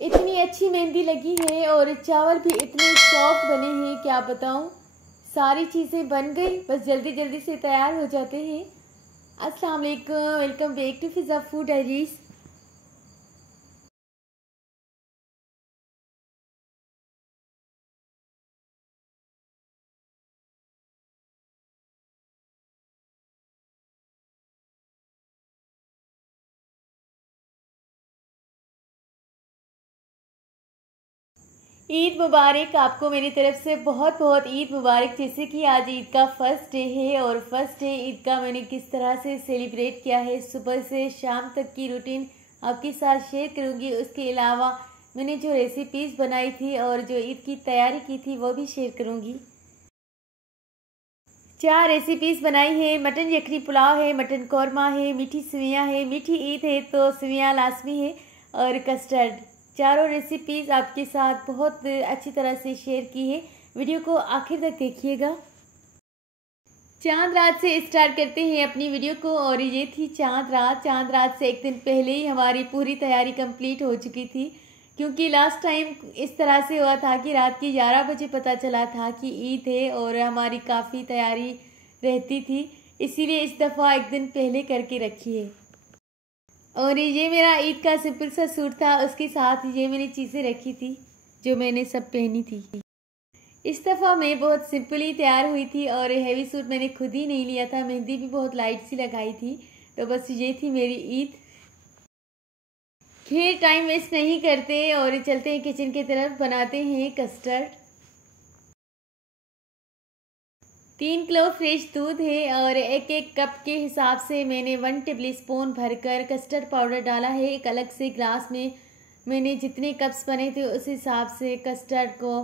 इतनी अच्छी मेहंदी लगी है और चावल भी इतने सॉफ्ट बने हैं, क्या बताऊं। सारी चीज़ें बन गई, बस जल्दी जल्दी से तैयार हो जाते हैं। अस्सलाम वालेकुम, welcome back to Fiza food diaries. Eid मुबारक आपको मेरी तरफ से, बहुत बहुत ईद मुबारक। जैसे कि आज ईद का फर्स्ट डे है और फर्स्ट डे ईद का मैंने किस तरह से सेलिब्रेट किया है, सुबह से शाम तक की रूटीन आपके साथ शेयर करूंगी। उसके अलावा मैंने जो रेसिपीज़ बनाई थी और जो ईद की तैयारी की थी वो भी शेयर करूंगी। 4 रेसिपीज़ बनाई है। मटन यखनी पुलाव है, मटन कौरमा है, मीठी सेवइयाँ है, मीठी ईद है तो सेवइयाँ लाजमी है, और कस्टर्ड। चारों रेसिपीज़ आपके साथ बहुत अच्छी तरह से शेयर की है। वीडियो को आखिर तक देखिएगा। चांद रात से स्टार्ट करते हैं अपनी वीडियो को, और ये थी चांद रात। चांद रात से एक दिन पहले ही हमारी पूरी तैयारी कंप्लीट हो चुकी थी, क्योंकि लास्ट टाइम इस तरह से हुआ था कि रात के 11 बजे पता चला था कि ईद है और हमारी काफ़ी तैयारी रहती थी, इसीलिए इस दफ़ा एक दिन पहले करके रखी है। और ये मेरा ईद का सिंपल सा सूट था, उसके साथ ये मैंने चीज़ें रखी थी जो मैंने सब पहनी थी। इस दफ़ा मैं बहुत सिंपली तैयार हुई थी और हैवी सूट मैंने खुद ही नहीं लिया था। मेहंदी भी बहुत लाइट सी लगाई थी। तो बस ये थी मेरी ईद। खैर टाइम वेस्ट नहीं करते और चलते हैं किचन की तरफ, बनाते हैं कस्टर्ड। 3 किलो फ्रेश दूध है और एक एक कप के हिसाब से मैंने 1 टेबल स्पून भरकर कस्टर्ड पाउडर डाला है। एक अलग से ग्लास में मैंने जितने कप्स बने थे उस हिसाब से कस्टर्ड को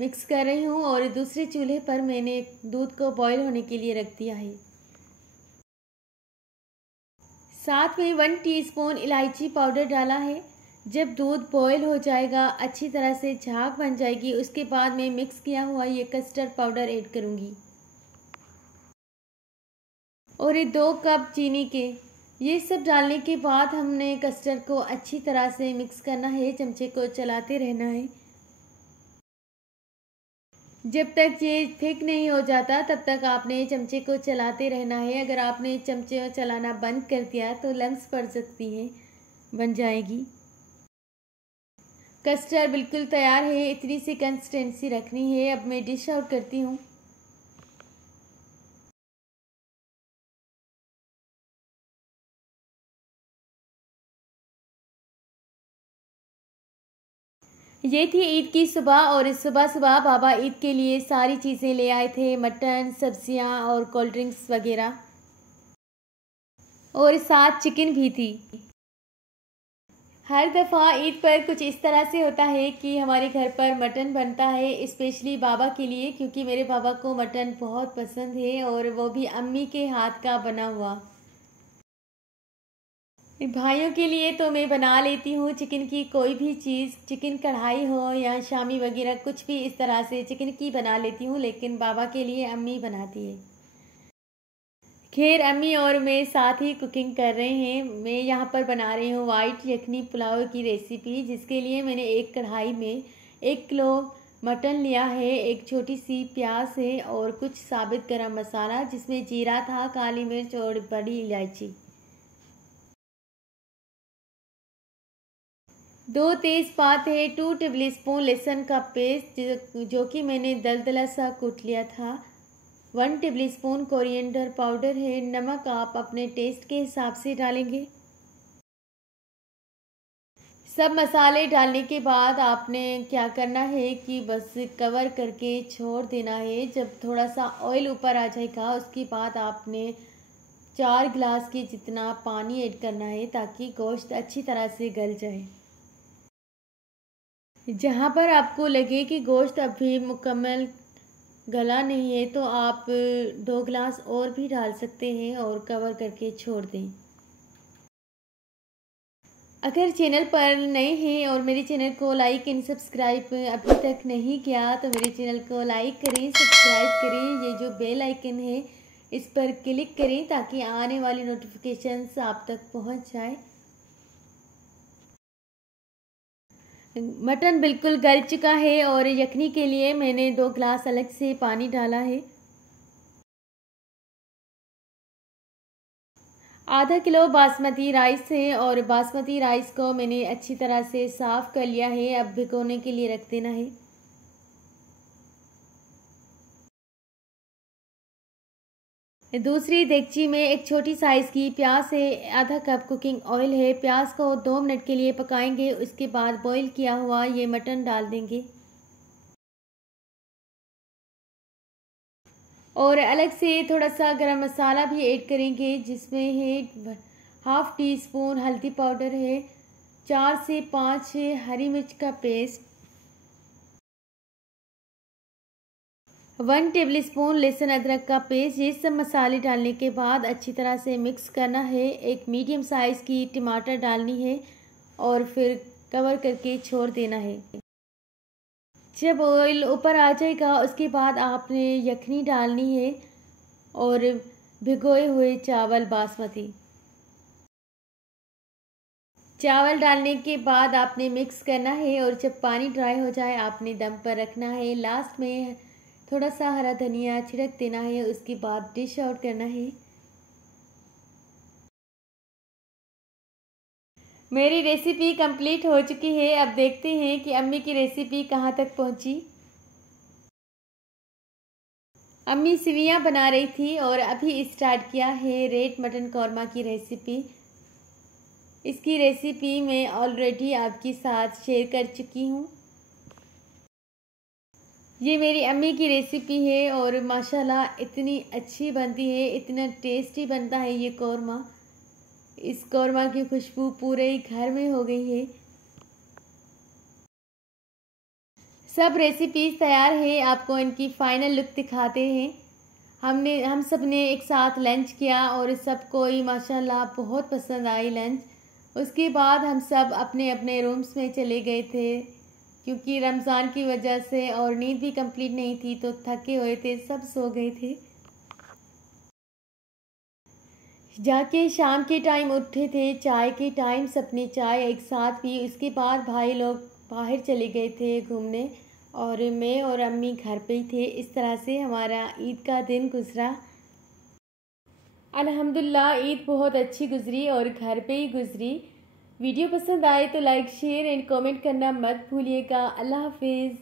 मिक्स कर रही हूँ, और दूसरे चूल्हे पर मैंने दूध को बॉईल होने के लिए रख दिया है। साथ में 1 टीस्पून इलायची पाउडर डाला है। जब दूध बॉईल हो जाएगा, अच्छी तरह से झाग बन जाएगी, उसके बाद मैं मिक्स किया हुआ ये कस्टर्ड पाउडर ऐड करूँगी। और ये 2 कप चीनी के, ये सब डालने के बाद हमने कस्टर्ड को अच्छी तरह से मिक्स करना है, चमचे को चलाते रहना है जब तक ये थिक नहीं हो जाता, तब तक आपने चमचे को चलाते रहना है। अगर आपने चमचे चलाना बंद कर दिया तो लम्स पड़ सकती हैं, बन जाएगी। कस्टर्ड बिल्कुल तैयार है, इतनी सी कंसिस्टेंसी रखनी है। अब मैं डिश आउट करती हूँ। ये थी ईद की सुबह, और इस सुबह सुबह बाबा ईद के लिए सारी चीज़ें ले आए थे, मटन, सब्जियां और कोल्ड ड्रिंक्स वगैरह, और साथ चिकन भी थी। हर दफ़ा ईद पर कुछ इस तरह से होता है कि हमारे घर पर मटन बनता है, स्पेशली बाबा के लिए, क्योंकि मेरे बाबा को मटन बहुत पसंद है, और वो भी अम्मी के हाथ का बना हुआ। भाइयों के लिए तो मैं बना लेती हूँ चिकन की कोई भी चीज़, चिकन कढ़ाई हो या शामी वगैरह, कुछ भी इस तरह से चिकन की बना लेती हूँ, लेकिन बाबा के लिए अम्मी बनाती है। खैर अम्मी और मैं साथ ही कुकिंग कर रहे हैं। मैं यहाँ पर बना रही हूँ वाइट यखनी पुलाव की रेसिपी, जिसके लिए मैंने एक कढ़ाई में 1 किलो मटन लिया है, एक छोटी सी प्याज है और कुछ साबित गरम मसाला, जिसमें जीरा था, काली मिर्च और बड़ी इलायची। 2 तेज़पात है, 2 टेबल स्पून लहसुन का पेस्ट जो कि मैंने दलदला सा कूट लिया था, 1 टेबल स्पून कोरिएंडर पाउडर है। नमक आप अपने टेस्ट के हिसाब से डालेंगे। सब मसाले डालने के बाद आपने क्या करना है कि बस कवर करके छोड़ देना है। जब थोड़ा सा ऑयल ऊपर आ जाएगा, उसके बाद आपने 4 गिलास के जितना पानी ऐड करना है, ताकि गोश्त अच्छी तरह से गल जाए। जहाँ पर आपको लगे कि गोश्त अभी मुकम्मल गला नहीं है, तो आप 2 गिलास और भी डाल सकते हैं और कवर करके छोड़ दें। अगर चैनल पर नए हैं और मेरे चैनल को लाइक एंड सब्सक्राइब अभी तक नहीं किया, तो मेरे चैनल को लाइक करें, सब्सक्राइब करें। ये जो बेल आइकन है इस पर क्लिक करें ताकि आने वाली नोटिफिकेशंस आप तक पहुंच जाए। मटन बिल्कुल गल चुका है और यखनी के लिए मैंने 2 ग्लास अलग से पानी डाला है। आधा किलो बासमती राइस है और बासमती राइस को मैंने अच्छी तरह से साफ़ कर लिया है। अब भिगोने के लिए रख देना है। दूसरी देगची में एक छोटी साइज़ की प्याज है, आधा कप कुकिंग ऑयल है। प्याज को 2 मिनट के लिए पकाएंगे। उसके बाद बॉईल किया हुआ ये मटन डाल देंगे और अलग से थोड़ा सा गरम मसाला भी ऐड करेंगे, जिसमें है हाफ़ टी स्पून हल्दी पाउडर है, 4 से 5 हरी मिर्च का पेस्ट, 1 टेबलस्पून लहसुन अदरक का पेस्ट। ये सब मसाले डालने के बाद अच्छी तरह से मिक्स करना है। एक मीडियम साइज़ की टमाटर डालनी है और फिर कवर करके छोड़ देना है। जब ऑयल ऊपर आ जाएगा उसके बाद आपने यखनी डालनी है और भिगोए हुए चावल बासमती। चावल डालने के बाद आपने मिक्स करना है और जब पानी ड्राई हो जाए आपने दम पर रखना है। लास्ट में थोड़ा सा हरा धनिया छिड़क देना है। उसके बाद डिश आउट करना है। मेरी रेसिपी कंप्लीट हो चुकी है। अब देखते हैं कि अम्मी की रेसिपी कहाँ तक पहुँची। अम्मी सिवियाँ बना रही थी और अभी स्टार्ट किया है रेड मटन कौरमा की रेसिपी। इसकी रेसिपी मैं ऑलरेडी आपके साथ शेयर कर चुकी हूँ। ये मेरी अम्मी की रेसिपी है और माशाल्लाह इतनी अच्छी बनती है, इतना टेस्टी बनता है ये कौरमा। इस कौरमा की खुशबू पूरे घर में हो गई है। सब रेसिपीज़ तैयार है, आपको इनकी फ़ाइनल लुक दिखाते हैं। हम सब ने एक साथ लंच किया और सबको ही माशाल्लाह बहुत पसंद आई लंच। उसके बाद हम सब अपने अपने रूम्स में चले गए थे, क्योंकि रमज़ान की वजह से और नींद भी कंप्लीट नहीं थी तो थके हुए थे, सब सो गए थे। जाके शाम के टाइम उठे थे, चाय के टाइम सबने चाय एक साथ पी। उसके बाद भाई लोग बाहर चले गए थे घूमने और मैं और अम्मी घर पे ही थे। इस तरह से हमारा ईद का दिन गुज़रा। अल्हम्दुलिल्लाह ईद बहुत अच्छी गुज़री और घर पे ही गुज़री। वीडियो पसंद आए तो लाइक शेयर एंड कमेंट करना मत भूलिएगा। अल्लाह हाफिज़।